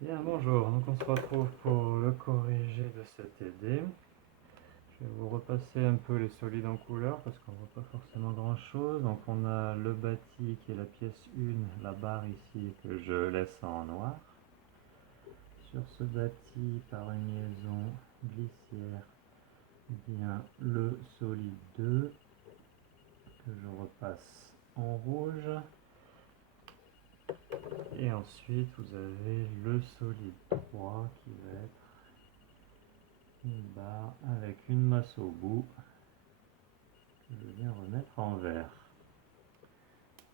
Bien, bonjour, donc on se retrouve pour le corrigé de cet aidé. Je vais vous repasser un peu les solides en couleur parce qu'on ne voit pas forcément grand chose. Donc on a le bâti qui est la pièce 1, la barre ici que je laisse en noir. Sur ce bâti, par une liaison glissière, vient le solide 2 que je repasse en rouge. Et ensuite vous avez le solide 3 qui va être une barre avec une masse au bout que je viens remettre en vert.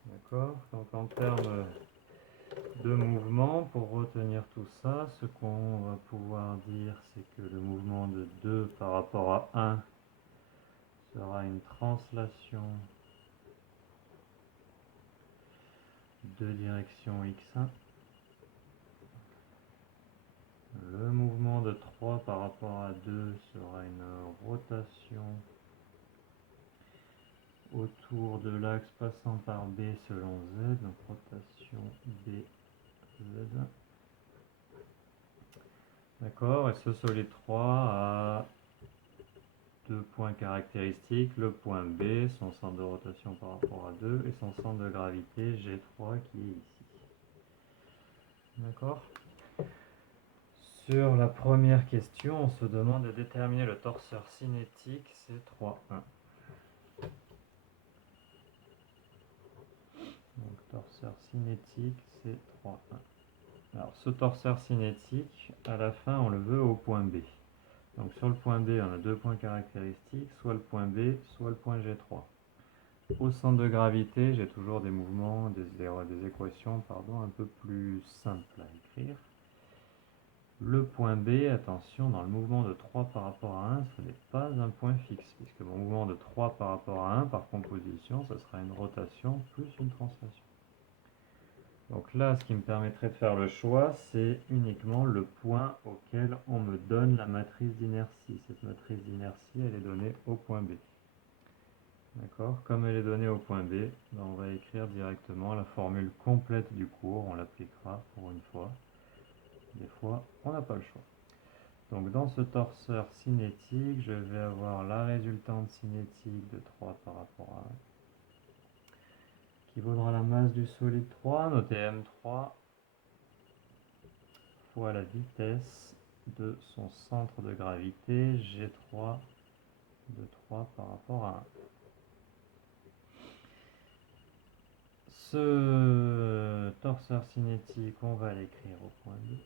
D'accord. Donc en termes de mouvement, pour retenir tout ça, ce qu'on va pouvoir dire, c'est que le mouvement de 2 par rapport à 1 sera une translation de direction x1. Le mouvement de 3 par rapport à 2 sera une rotation autour de l'axe passant par B selon Z, donc rotation B, Z. D'accord, et ce solide 3 a deux points caractéristiques, le point B, son centre de rotation par rapport à 2, et son centre de gravité G3 qui est ici. D'accord. Sur la première question, on se demande de déterminer le torseur cinétique C3,1. Donc torseur cinétique C3,1. Alors ce torseur cinétique, à la fin, on le veut au point B. Donc sur le point B, on a deux points caractéristiques, soit le point B, soit le point G3. Au centre de gravité, j'ai toujours des mouvements, des équations un peu plus simples à écrire. Le point B, attention, dans le mouvement de 3 par rapport à 1, ce n'est pas un point fixe, puisque mon mouvement de 3 par rapport à 1, par composition, ce sera une rotation plus une translation. Donc là, ce qui me permettrait de faire le choix, c'est uniquement le point auquel on me donne la matrice d'inertie. Cette matrice d'inertie, elle est donnée au point B. D'accord. Comme elle est donnée au point B, on va écrire directement la formule complète du cours. On l'appliquera pour une fois. Des fois, on n'a pas le choix. Donc dans ce torseur cinétique, je vais avoir la résultante cinétique de 3 par rapport à 1, qui vaudra la masse du solide 3, noté M3, fois la vitesse de son centre de gravité, G3 de 3 par rapport à 1. Ce torseur cinétique, on va l'écrire au point B.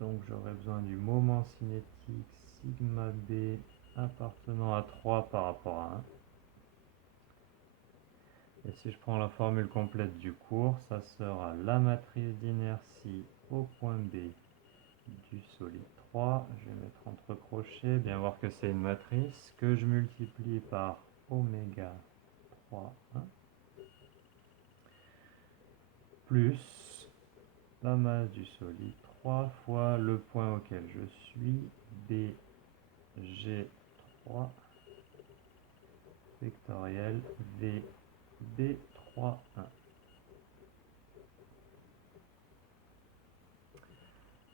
Donc j'aurai besoin du moment cinétique sigma B appartenant à 3 par rapport à 1. Et si je prends la formule complète du cours, ça sera la matrice d'inertie au point B du solide 3. Je vais mettre entre crochets, bien voir que c'est une matrice que je multiplie par oméga 3, 1, plus la masse du solide 3 fois le point auquel je suis, BG3 vectoriel VB31.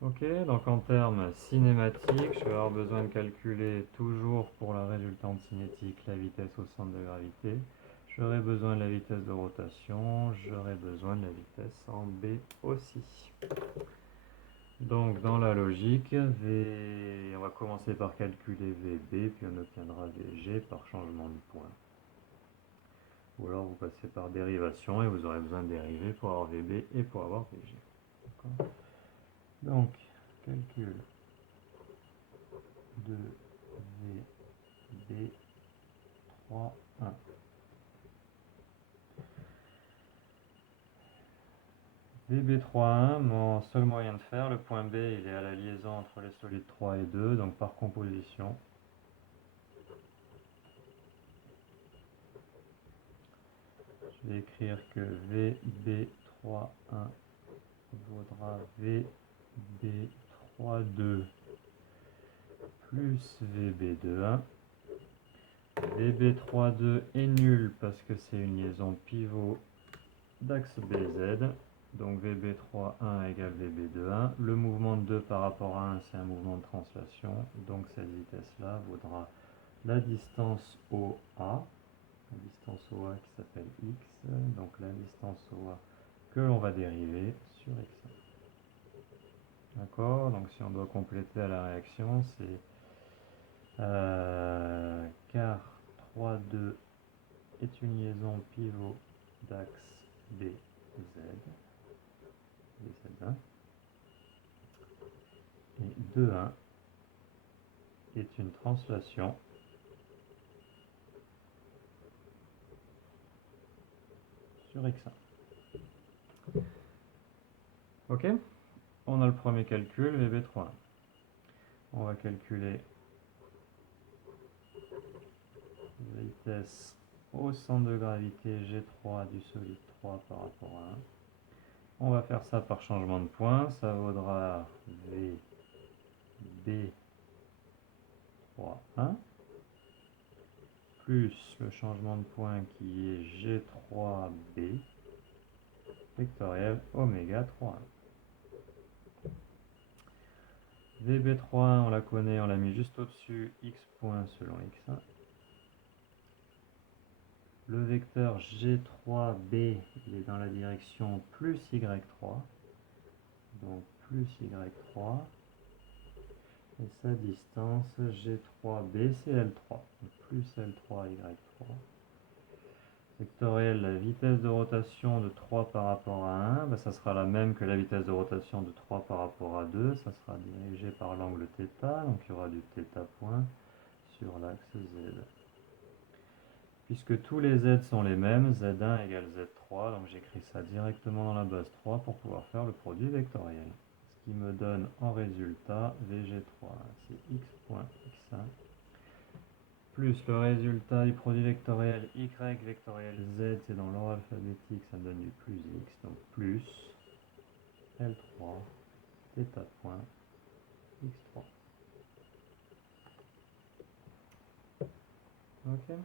Ok, donc en termes cinématiques, je vais avoir besoin de calculer toujours pour la résultante cinétique la vitesse au centre de gravité. J'aurai besoin de la vitesse de rotation, j'aurai besoin de la vitesse en B aussi. Donc dans la logique, on va commencer par calculer VB, puis on obtiendra VG par changement de point. Ou alors vous passez par dérivation et vous aurez besoin de dériver pour avoir VB et pour avoir VG. Donc, calcul de VB 3, 1. VB3,1, mon seul moyen de faire, le point B il est à la liaison entre les solides 3 et 2, donc par composition. Je vais écrire que VB3,1 vaudra VB3,2 plus VB2,1. VB3,2 est nul parce que c'est une liaison pivot d'axe BZ. Donc VB3, 1 égale VB2, 1. Le mouvement de 2 par rapport à 1, c'est un mouvement de translation. Donc cette vitesse-là vaudra la distance OA, la distance OA qui s'appelle x, donc la distance OA que l'on va dériver sur x1. D'accord? Donc si on doit compléter à la réaction, c'est car 3, 2 est une liaison pivot d'axe BZ, BZ1, et 2, 1 est une translation sur x1. Ok? On a le premier calcul, VB3. On va calculer la vitesse au centre de gravité G3 du solide 3 par rapport à 1. On va faire ça par changement de point. Ça vaudra VB3, 1 plus le changement de point qui est G3B vectoriel oméga 3. VB3, on la connaît, on l'a mis juste au-dessus, x point selon x1. Le vecteur G3B, il est dans la direction plus y3. Donc plus y3. Et sa distance G3B, c'est L3. Donc plus L3, y3. Vectoriel, la vitesse de rotation de 3 par rapport à 1, ça sera la même que la vitesse de rotation de 3 par rapport à 2. Ça sera dirigé par l'angle θ, donc il y aura du θ point sur l'axe Z. Puisque tous les Z sont les mêmes, Z1 égale Z3, donc j'écris ça directement dans la base 3 pour pouvoir faire le produit vectoriel. Ce qui me donne en résultat VG3, c'est x.x1 plus le résultat du produit vectoriel y vectoriel z, c'est dans l'ordre alphabétique, ça me donne du plus x, donc plus L3 θ point x3. Ok.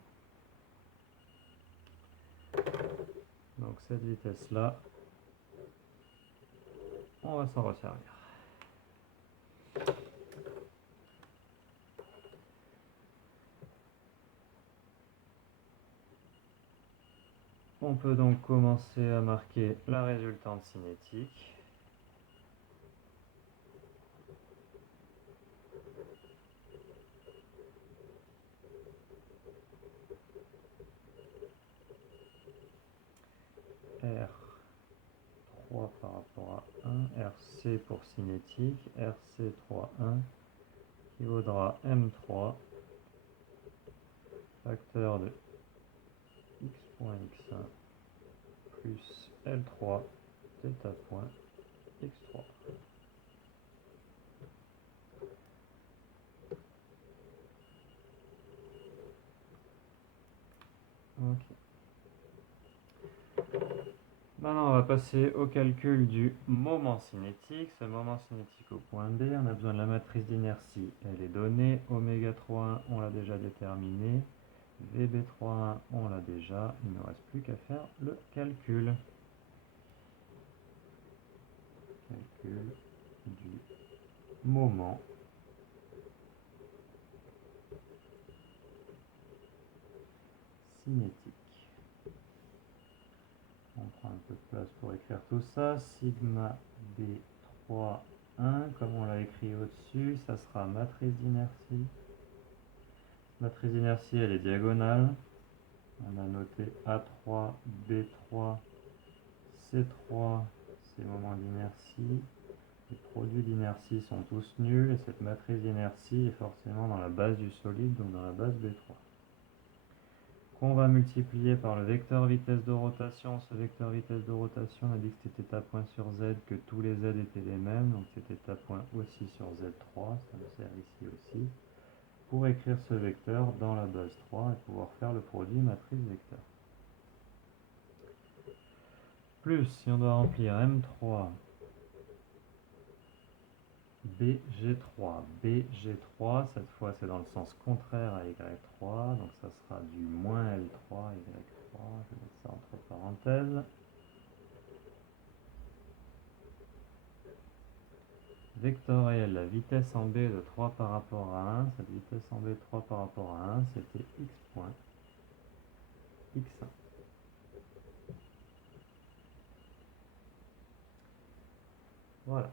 Donc cette vitesse-là, on va s'en resservir. On peut donc commencer à marquer la résultante cinétique. R3 par rapport à 1, RC pour cinétique, RC3, 1, qui vaudra M3, facteur de x.x1 plus L3 θ point x3. Ok. Maintenant, on va passer au calcul du moment cinétique. Ce moment cinétique au point B, on a besoin de la matrice d'inertie. Elle est donnée. Oméga 3,1, on l'a déjà déterminé. VB 3,1, on l'a déjà. Il ne me reste plus qu'à faire le calcul. Calcul du moment cinétique. On prend un peu de place pour écrire tout ça. Sigma B3, 1, comme on l'a écrit au-dessus, ça sera matrice d'inertie. Matrice d'inertie, elle est diagonale. On a noté A3, B3, C3, ces moments d'inertie. Les produits d'inertie sont tous nuls et cette matrice d'inertie est forcément dans la base du solide, donc dans la base B3. Qu'on va multiplier par le vecteur vitesse de rotation. Ce vecteur vitesse de rotation, on a dit que c'était θ point sur Z, que tous les Z étaient les mêmes, donc c'était θ point aussi sur Z3, ça me sert ici aussi, pour écrire ce vecteur dans la base 3 et pouvoir faire le produit matrice vecteur. Plus, si on doit remplir M3, BG3, BG3, cette fois c'est dans le sens contraire à Y3, donc ça sera du moins L3, Y3, je vais mettre ça entre parenthèses. vectoriel, la vitesse en B de 3 par rapport à 1, cette vitesse en B 3 par rapport à 1, c'était x point x1. Voilà.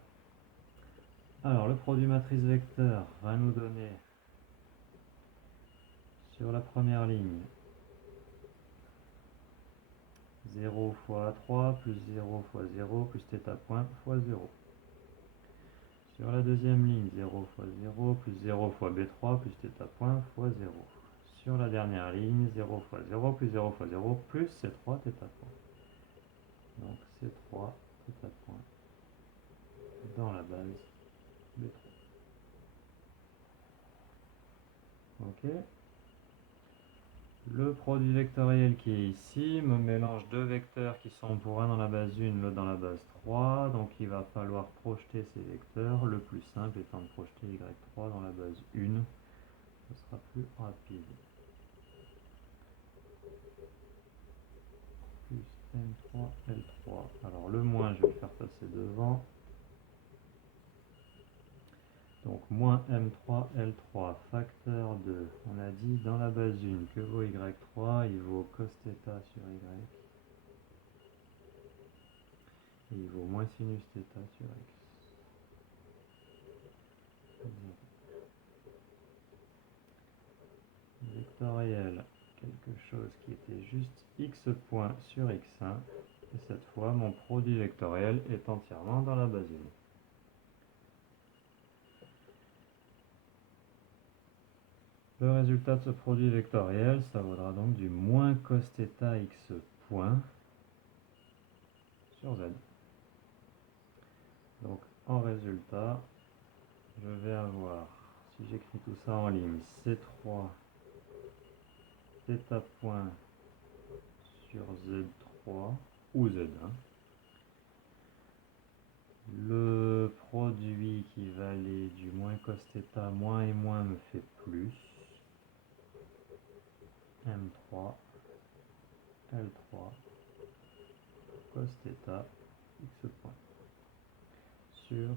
Alors le produit matrice vecteur va nous donner sur la première ligne 0 fois 3 plus 0 fois 0 plus θ point fois 0. Sur la deuxième ligne 0 fois 0 plus 0 fois b3 plus θ point fois 0. Sur la dernière ligne 0 fois 0 plus 0 fois 0 plus c3 θ point. Donc c3 θ point dans la base b3. Ok. Le produit vectoriel qui est ici me mélange deux vecteurs qui sont pour un dans la base 1, l'autre dans la base 3. Donc il va falloir projeter ces vecteurs. Le plus simple étant de projeter y3 dans la base 1. Ce sera plus rapide. Plus M3, L3. Alors le moins, je vais le faire passer devant. Donc moins M3, L3, facteur de, on a dit dans la base 1, que vaut Y3, il vaut cos θ sur Y. Et il vaut moins sinus θ sur X. Vectoriel, quelque chose qui était juste X point sur X1. Et cette fois, mon produit vectoriel est entièrement dans la base 1. Le résultat de ce produit vectoriel, ça vaudra donc du moins cos θ x point sur z. Donc en résultat, je vais avoir, si j'écris tout ça en ligne, C3 θ point sur Z3 ou Z1. Le produit qui va aller du moins cos θ, moins et moins me fait plus. M3, L3, cos θ, x point sur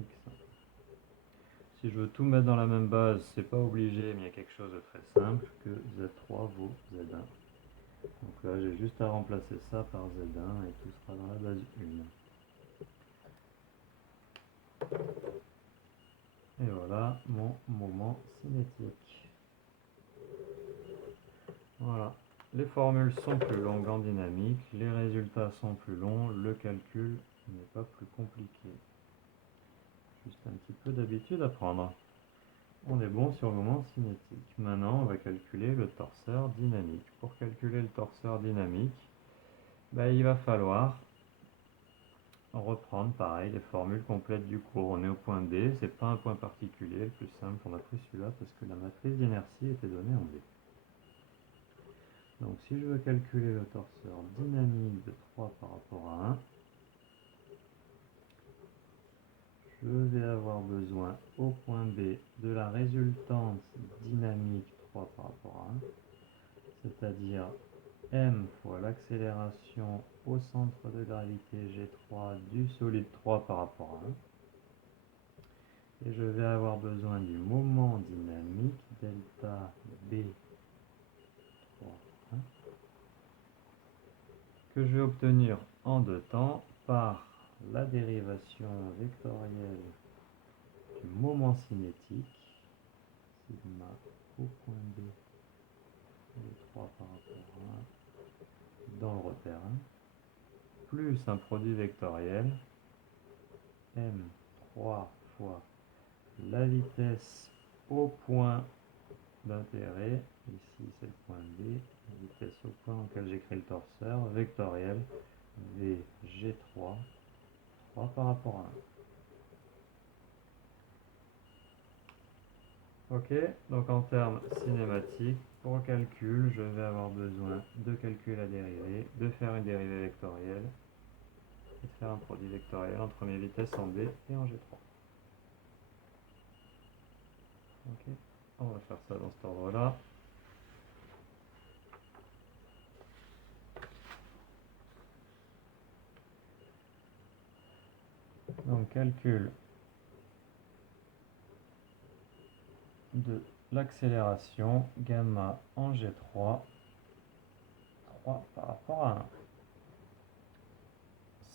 x1. Si je veux tout mettre dans la même base, c'est pas obligé, mais il y a quelque chose de très simple, que Z3 vaut Z1. Donc là, j'ai juste à remplacer ça par Z1 et tout sera dans la base 1. Et voilà mon moment cinétique. Voilà. Les formules sont plus longues en dynamique, les résultats sont plus longs, le calcul n'est pas plus compliqué. Juste un petit peu d'habitude à prendre. On est bon sur le moment cinétique. Maintenant, on va calculer le torseur dynamique. Pour calculer le torseur dynamique, il va falloir reprendre pareil les formules complètes du cours. On est au point B, c'est pas un point particulier, le plus simple, on a pris celui-là parce que la matrice d'inertie était donnée en B. Donc si je veux calculer le torseur dynamique de 3 par rapport à 1, je vais avoir besoin au point B de la résultante dynamique 3 par rapport à 1, c'est-à-dire m fois l'accélération au centre de gravité G3 du solide 3 par rapport à 1. Et je vais avoir besoin du moment dynamique delta B 3, 1, que je vais obtenir en deux temps par la dérivation vectorielle du moment cinétique, sigma au point B de 3 par rapport à 1 dans le repère 1, plus un produit vectoriel m3 fois la vitesse au point d'intérêt, ici c'est le point B, la vitesse au point auquel j'écris le torseur, vectoriel VG3, 3 par rapport à 1. Ok, donc en termes cinématiques, pour le calcul, je vais avoir besoin de calculer la dérivée, de faire une dérivée vectorielle, et de faire un produit vectoriel entre mes vitesses en B et en G3. Ok, on va faire ça dans cet ordre-là. Donc calcul de l'accélération gamma en G3, 3 par rapport à 1.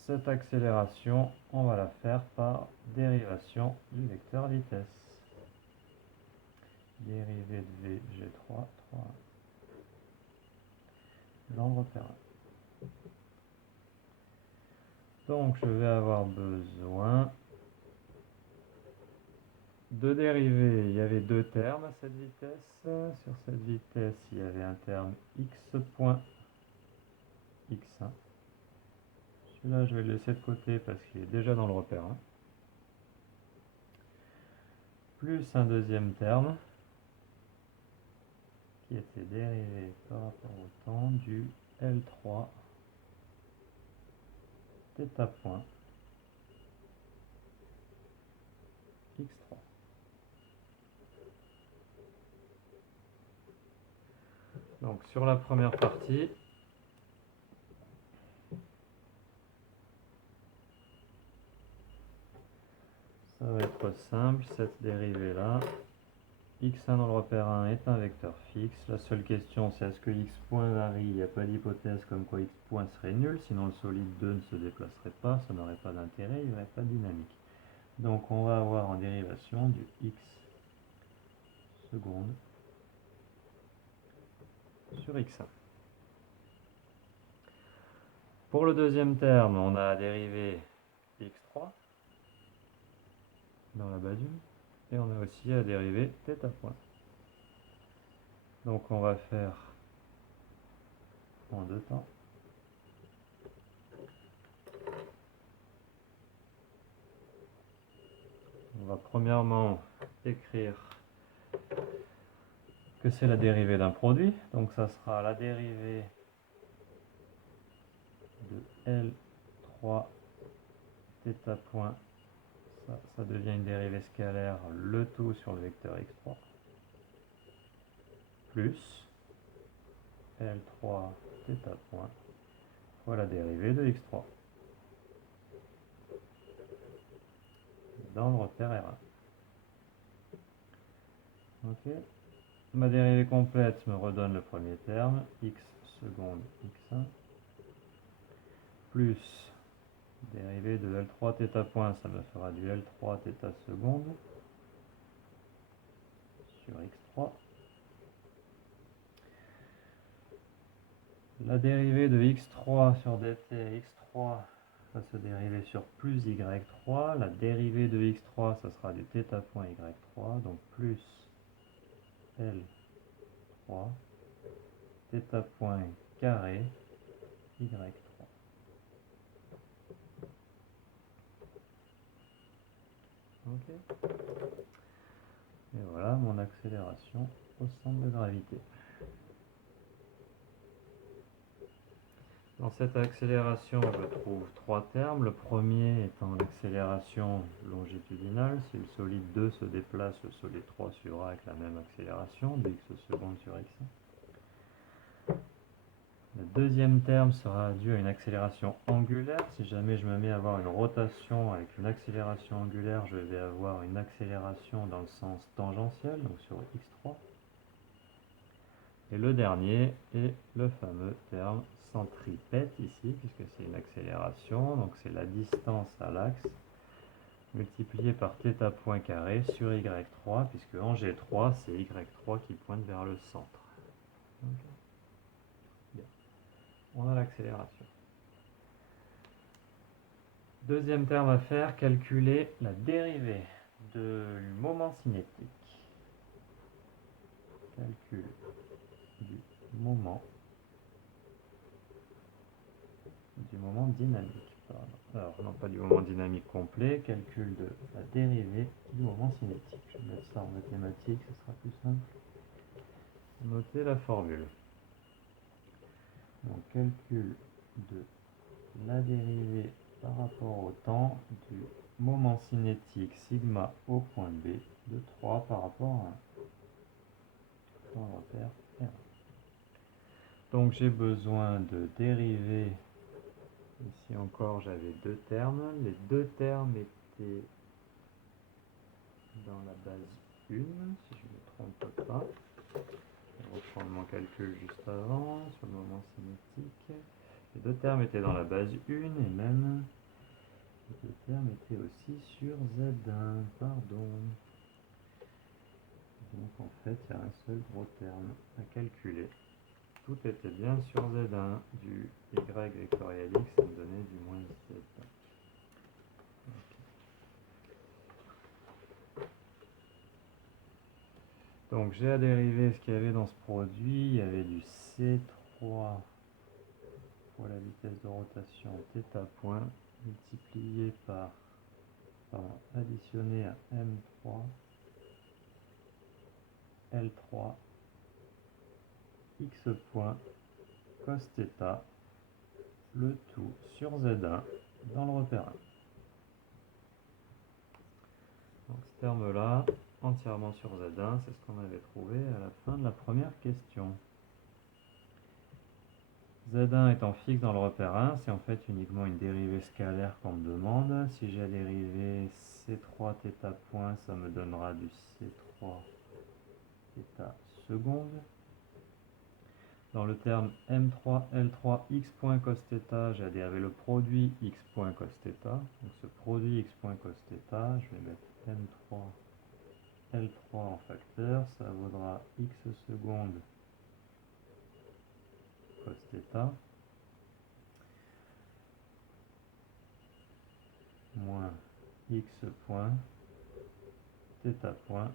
Cette accélération, on va la faire par dérivation du vecteur vitesse. Dérivée de V, G3, 3, 1. L'ordre repère 1. Donc je vais avoir besoin de dériver. Il y avait deux termes à cette vitesse. Sur cette vitesse, il y avait un terme x point x1. Celui-là, je vais le laisser de côté parce qu'il est déjà dans le repère 1. Plus un deuxième terme qui était dérivé par rapport au temps du L3 θ point x3. Donc sur la première partie, ça va être simple, cette dérivée-là. x1 dans le repère 1 est un vecteur fixe. La seule question, c'est est-ce que x point varie? Il n'y a pas d'hypothèse comme quoi x point serait nul, sinon le solide 2 ne se déplacerait pas, ça n'aurait pas d'intérêt, il n'y aurait pas de dynamique. Donc on va avoir en dérivation du x seconde sur x1. Pour le deuxième terme, on a dérivé x3 dans la basule, et on a aussi à dériver θ point. Donc on va faire en deux temps. On va premièrement écrire que c'est la dérivée d'un produit, donc ça sera la dérivée de L3 θ point, ça devient une dérivée scalaire, le tout sur le vecteur x3, plus L3 θ point fois la dérivée de x3 dans le repère R1. Ok. Ma dérivée complète me redonne le premier terme, x seconde x1, plus dérivée de L3 θ point, ça me fera du L3 θ seconde sur x3. La dérivée de x3 sur dt x3 va se dériver sur plus y3. La dérivée de x3, ça sera du θ point y3, donc plus L3 θ point carré y3. Ok. Et voilà mon accélération au centre de gravité. Dans cette accélération, je trouve trois termes. Le premier étant l'accélération longitudinale. Si le solide 2 se déplace, le solide 3 suivra avec la même accélération, de x seconde sur x1. Le deuxième terme sera dû à une accélération angulaire. Si jamais je me mets à avoir une rotation avec une accélération angulaire, je vais avoir une accélération dans le sens tangentiel, donc sur x3. Et le dernier est le fameux terme centripète ici, puisque c'est une accélération, donc c'est la distance à l'axe multipliée par θ point carré sur y3, puisque en G3, c'est y3 qui pointe vers le centre. Okay. Bien. On a l'accélération. Deuxième terme à faire, calculer la dérivée du moment cinétique. Calcul du moment dynamique. Pardon. Alors, non pas du moment dynamique complet, calcul de la dérivée du moment cinétique. Je vais mettre ça en mathématiques, ce sera plus simple. Notez la formule. Donc, calcul de la dérivée par rapport au temps du moment cinétique sigma au point B de 3 par rapport à un repère R. Donc j'ai besoin de dériver. Ici encore j'avais deux termes. Les deux termes étaient dans la base 1, si je me trompe trompe pas. Je reprends mon calcul juste avant, sur le moment cinétique. Les deux termes étaient dans la base 1 et même les deux termes étaient aussi sur Z1, pardon. Donc en fait, il y a un seul gros terme à calculer. Tout était bien sur Z1, du Y vectoriel X, ça me donnait du moins Z1. Donc j'ai à dériver ce qu'il y avait dans ce produit. Il y avait du C3 fois la vitesse de rotation θ point multiplié par, additionné à M3 L3 X point cos θ, le tout sur Z1 dans le repère 1. Donc ce terme-là, entièrement sur Z1, c'est ce qu'on avait trouvé à la fin de la première question. Z1 étant fixe dans le repère 1, c'est en fait uniquement une dérivée scalaire qu'on me demande. Si j'ai à dériver C3 θ point, ça me donnera du C3 θ seconde. Dans le terme M3 L3 X point cos θ, j'ai à dériver le produit X point cos θ. Donc ce produit X point cos θ, je vais mettre M3 L3 en facteur, ça vaudra X seconde cos θ moins X point θ point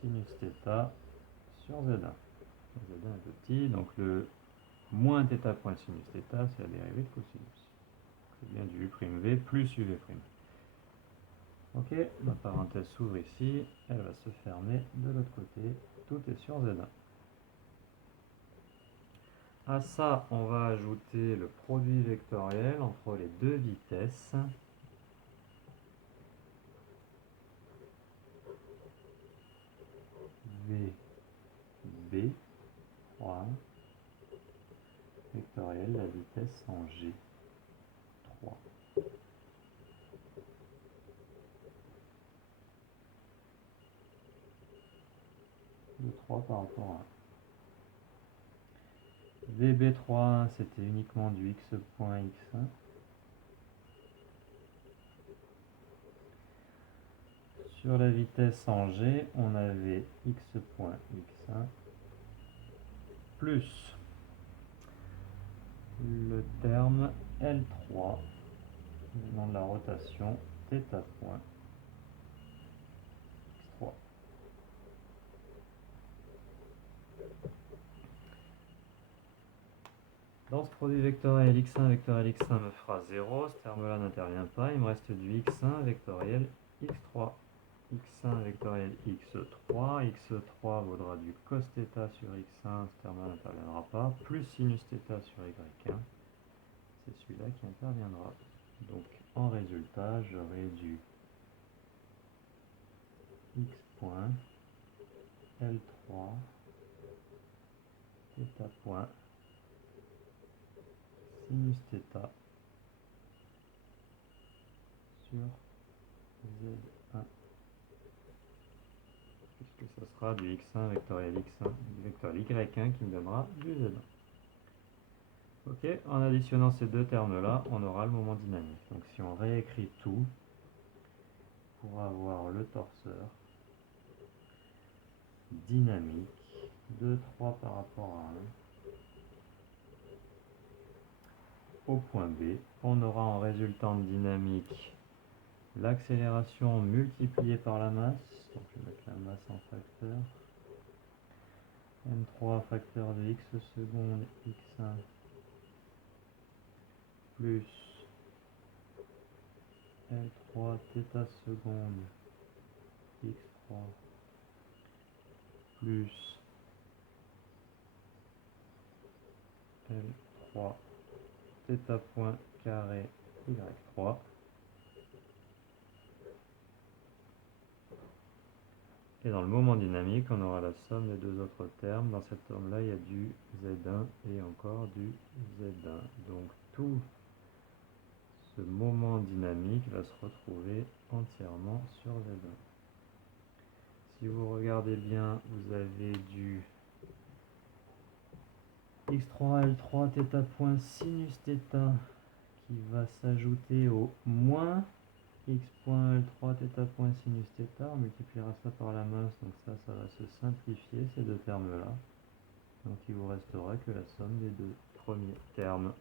sinus θ sur Z1. Z1 est petit, donc le moins θ point sinus θ, c'est la dérivée de cosinus. C'est bien du U'V plus UV'. Ok, ma parenthèse s'ouvre ici, elle va se fermer de l'autre côté, tout est sur Z1. À ça, on va ajouter le produit vectoriel entre les deux vitesses. V, B, 3, vectoriel, la vitesse en G, 3. De 3 par rapport à 1. VB3, c'était uniquement du X point X1. Sur la vitesse en G, on avait X point X1 plus le terme L3, le nom de la rotation, θ point X3. Dans ce produit vectoriel x1 me fera 0, ce terme-là n'intervient pas, il me reste du x1 vectoriel x3. x1 vectoriel x3, x3 vaudra du cos θ sur x1, ce terme-là n'interviendra pas, plus sinus θ sur y1, c'est celui-là qui interviendra. Donc en résultat, j'aurai du x point L3 θ point sinus θ sur Z1, puisque ça sera du x1 vectoriel x1 vectoriel y1 qui me donnera du Z1. Ok, en additionnant ces deux termes-là, on aura le moment dynamique. Donc si on réécrit tout, pour avoir le torseur dynamique de 3 par rapport à 1 au point B, on aura en résultante dynamique l'accélération multipliée par la masse. Donc je vais mettre la masse en facteur. M3 facteur de x seconde x1 plus L3 θ seconde x3 plus L3 θ point carré y3 et dans le moment dynamique on aura la somme des deux autres termes. Dans cette terme là il y a du Z1 et encore du Z1, donc tout ce moment dynamique va se retrouver entièrement sur Z1. si vous regardez bien, vous avez du x3 L3 θ point sinus θ qui va s'ajouter au moins x point L3 θ point sinus θ. On multipliera ça par la masse, donc ça va se simplifier ces deux termes-là. Donc il vous restera que la somme des deux premiers termes.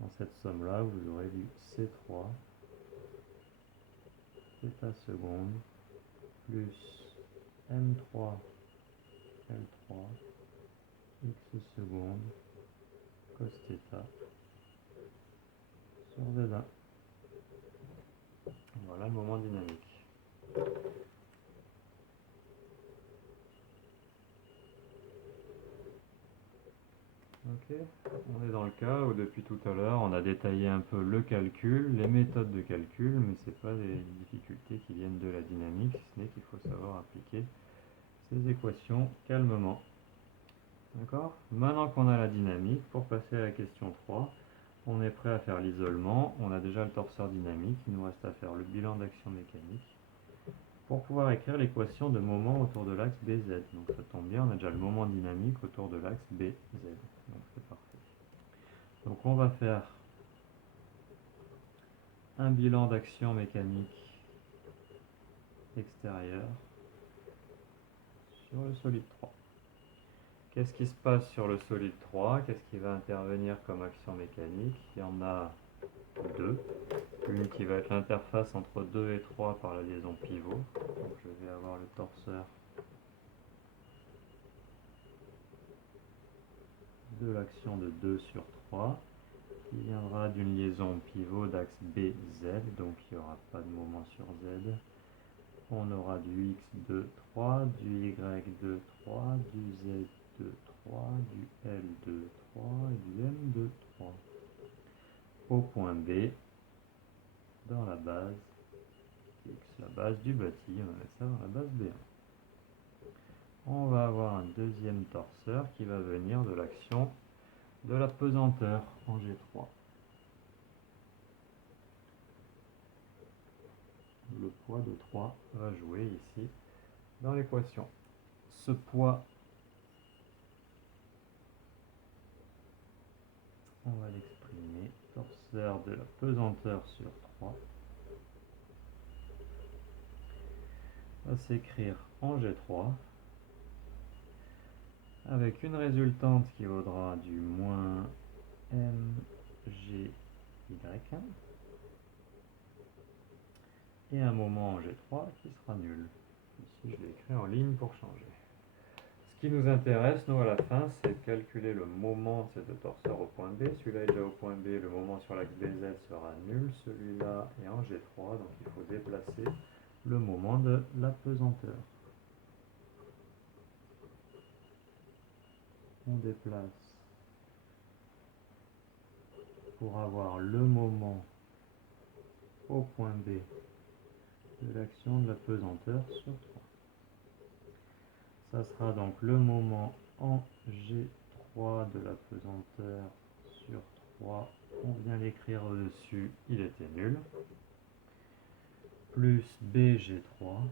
Dans cette somme-là, vous aurez du C3 θ seconde plus M3 L3 x seconde cos θ sur Z1. Voilà le moment dynamique. Ok, on est dans le cas où depuis tout à l'heure on a détaillé un peu le calcul, les méthodes de calcul, mais ce n'est pas des difficultés qui viennent de la dynamique, si ce n'est qu'il faut savoir appliquer ces équations calmement. D'accord? Maintenant qu'on a la dynamique, pour passer à la question 3, on est prêt à faire l'isolement, on a déjà le torseur dynamique, il nous reste à faire le bilan d'action mécanique pour pouvoir écrire l'équation de moment autour de l'axe BZ. Donc ça tombe bien, on a déjà le moment dynamique autour de l'axe BZ. Donc c'est parfait. Donc on va faire un bilan d'action mécanique extérieure sur le solide 3. Qu'est-ce qui se passe sur le solide 3? Qu'est-ce qui va intervenir comme action mécanique? Il y en a deux. Une qui va être l'interface entre 2 et 3 par la liaison pivot. Donc je vais avoir le torseur de l'action de 2 sur 3 qui viendra d'une liaison pivot d'axe BZ, donc il n'y aura pas de moment sur Z. On aura du X de 3, du Y de 3, du Z de 3, du L de 3 et du M de 3. Au point B, dans la base X, la base du bâti, on va mettre ça dans la base B1. On va avoir un deuxième torseur qui va venir de l'action de la pesanteur en G3. Le poids de 3 va jouer ici dans l'équation. Ce poids, on va l'exprimer, torseur de la pesanteur sur 3, va s'écrire en G3 avec une résultante qui vaudra du moins mgy et un moment en G3 qui sera nul. Ici je l'ai écrit en ligne pour changer. Ce qui nous intéresse, nous, à la fin, c'est calculer le moment de ces deux torseurs au point B. Celui-là est déjà au point B, le moment sur l'axe BZ sera nul. Celui-là est en G3, donc il faut déplacer le moment de la pesanteur. On déplace pour avoir le moment au point B de l'action de la pesanteur sur 3. Ça sera donc le moment en G3 de la pesanteur sur 3. On vient l'écrire au-dessus, il était nul. Plus BG3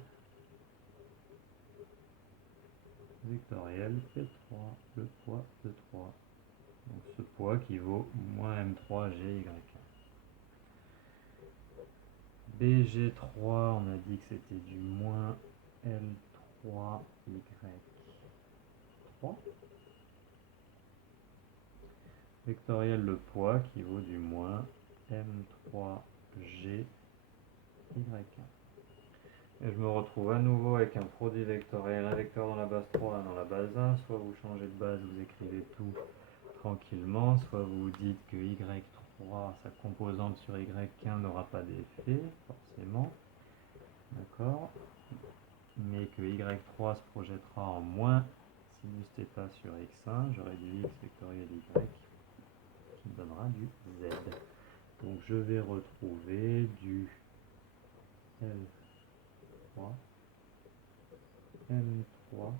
vectoriel P3, le poids de 3. Donc ce poids qui vaut moins M3GY. BG3, on a dit que c'était du moins L3Y3. Vectoriel le poids qui vaut du moins M3GY1. Et je me retrouve à nouveau avec un produit vectoriel, un vecteur dans la base 3, un dans la base 1. Soit vous changez de base, vous écrivez tout tranquillement, soit vous dites que Y3, sa composante sur Y1 n'aura pas d'effet, forcément. D'accord? Mais que Y3 se projettera en moins sinus θ sur X1, j'aurai du X vectoriel Y qui me donnera du Z. Donc je vais retrouver du L3 M3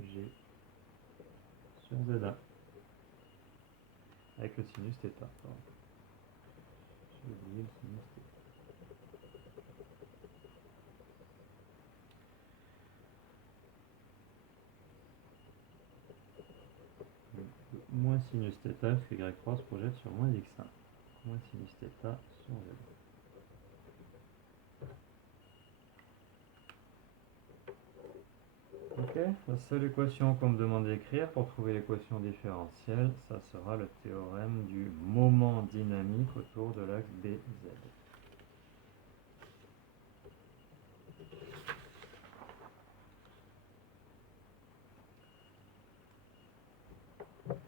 G sur Z1 avec le sinus θ. J'ai oublié le sinus θ. moins sinus θ, parce que y3 se projette sur moins x1. Moins sinus θ sur z. Ok, la seule équation qu'on me demande d'écrire pour trouver l'équation différentielle, ça sera le théorème du moment dynamique autour de l'axe BZ.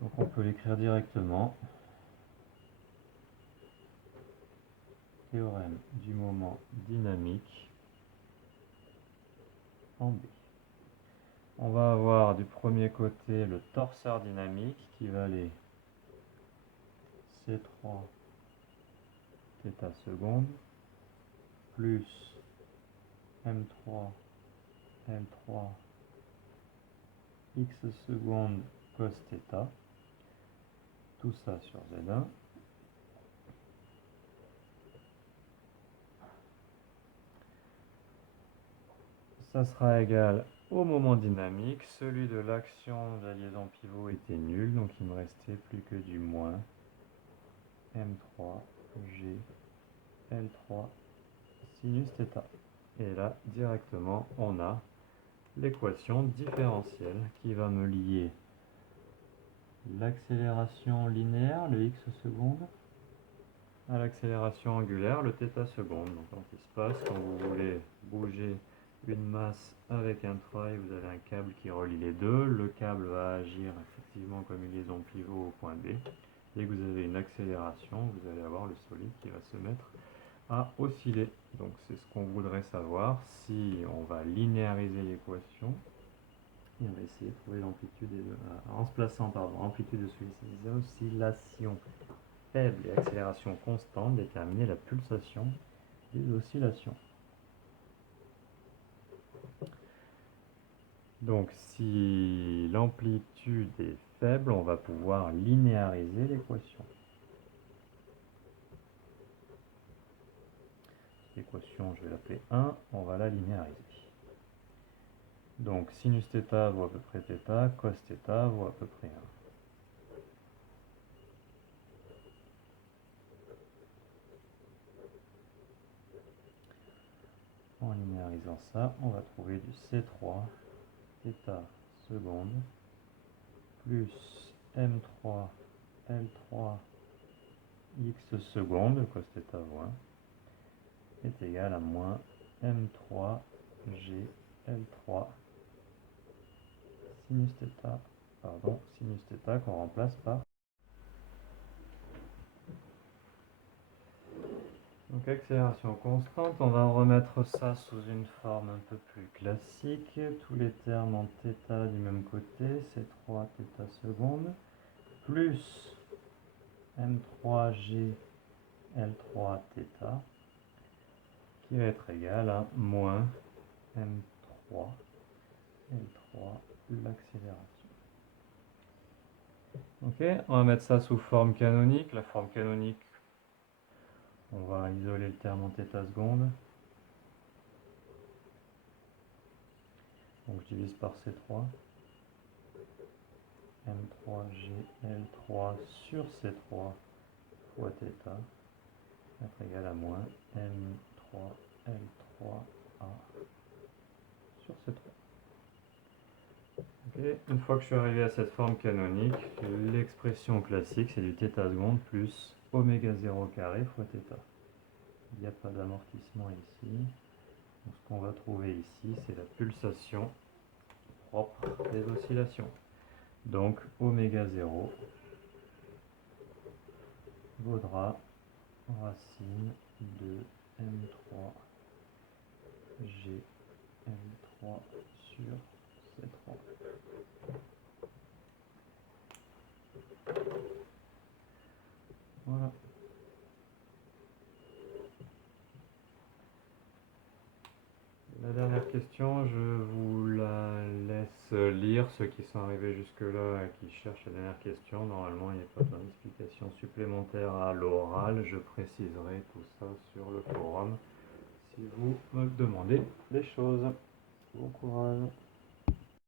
Donc on peut l'écrire directement. Théorème du moment dynamique en B. On va avoir du premier côté le torseur dynamique qui va aller C3 θ seconde plus M3 L3 x seconde cos θ, tout ça sur Z1. Ça sera égal au moment dynamique. Celui de l'action de la liaison pivot était nul, donc il me restait plus que du moins M3 G L3 sinus θ. Et là, directement, on a l'équation différentielle qui va me lier l'accélération linéaire, le x seconde, à l'accélération angulaire, le θ seconde. Donc, ce qui se passe quand vous voulez bouger une masse avec un treuil, vous avez un câble qui relie les deux. Le câble va agir effectivement comme une liaison pivot au point B. Dès que vous avez une accélération, vous allez avoir le solide qui va se mettre à osciller. Donc c'est ce qu'on voudrait savoir. Si on va linéariser l'équation, et on va essayer de trouver l'amplitude en se plaçant, amplitude de oscillation faible et accélération constante, déterminer la pulsation des oscillations. Donc si l'amplitude est faible, on va pouvoir linéariser l'équation. L'équation, je vais l'appeler 1, on va la linéariser. Donc sinus θ vaut à peu près θ, cos θ vaut à peu près 1. En linéarisant ça, on va trouver du C3 θ seconde plus M3 L3 x seconde, cos θ vaut 1, est égal à moins M3 G L3 sinus θ qu'on remplace par. Donc accélération constante, on va remettre ça sous une forme un peu plus classique. Tous les termes en θ du même côté, c'est 3 θ seconde, plus M3G L3 θ, qui va être égal à moins M3 L3, l'accélération. Ok, on va mettre ça sous forme canonique. La forme canonique, on va isoler le terme en θ seconde. Donc je divise par C3. M3G L3 sur C3 fois θ va être égal à moins M3 L3A sur C3. Okay. Une fois que je suis arrivé à cette forme canonique, l'expression classique c'est du θ seconde plus oméga 0 carré fois θ. Il n'y a pas d'amortissement ici. Donc, ce qu'on va trouver ici, c'est la pulsation propre des oscillations. Donc oméga 0 vaudra racine de M3 G M3 sur C3. Voilà. La dernière question, je vous la laisse lire. Ceux qui sont arrivés jusque-là et qui cherchent la dernière question, normalement il n'y a pas d'explication supplémentaire à l'oral. Je préciserai tout ça sur le forum si vous me demandez des choses. Bon courage.